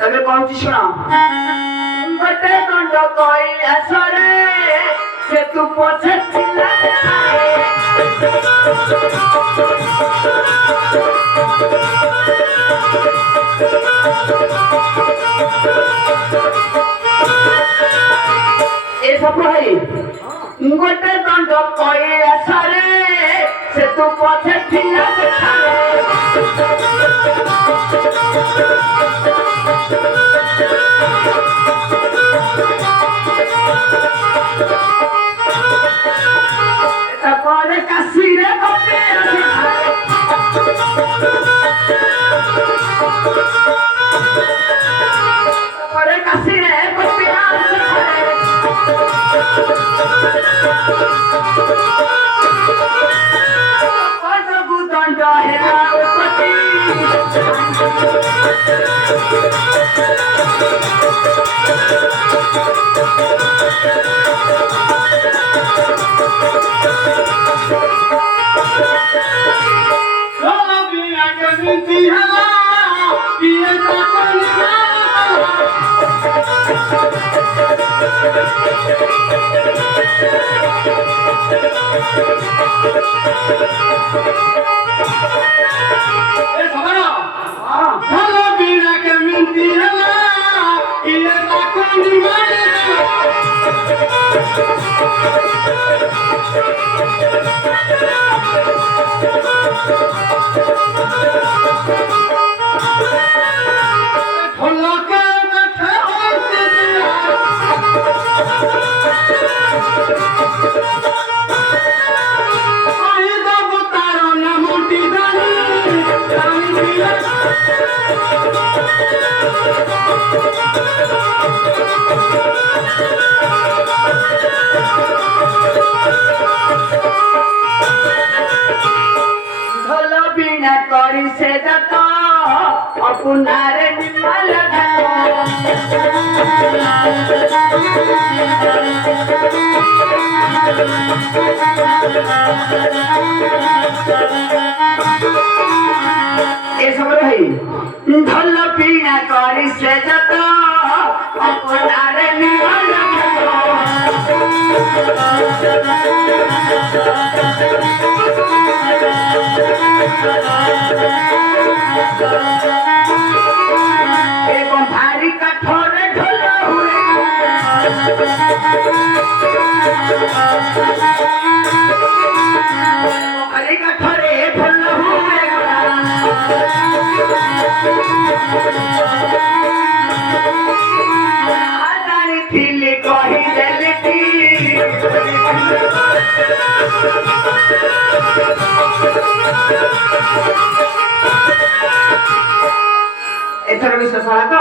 तबे कहूची सुना बटे दंड कई असरे से तू पछे चिल्ला ए सब भाई गोटे दंड कई असरे से तू पछे चिल्ला तापरे काशीरे बटे तापरे काशीरे बटे अजबु दंड हेला उपति करी से जतो अपनारे निमल ए सब भाई ढोल पीना करी से जतो अपनारे निमल भारी कठोर ढोल हुए भारी कठोरे ढोल हुए आदानी थिली कही देलती एथर विश्वास है तो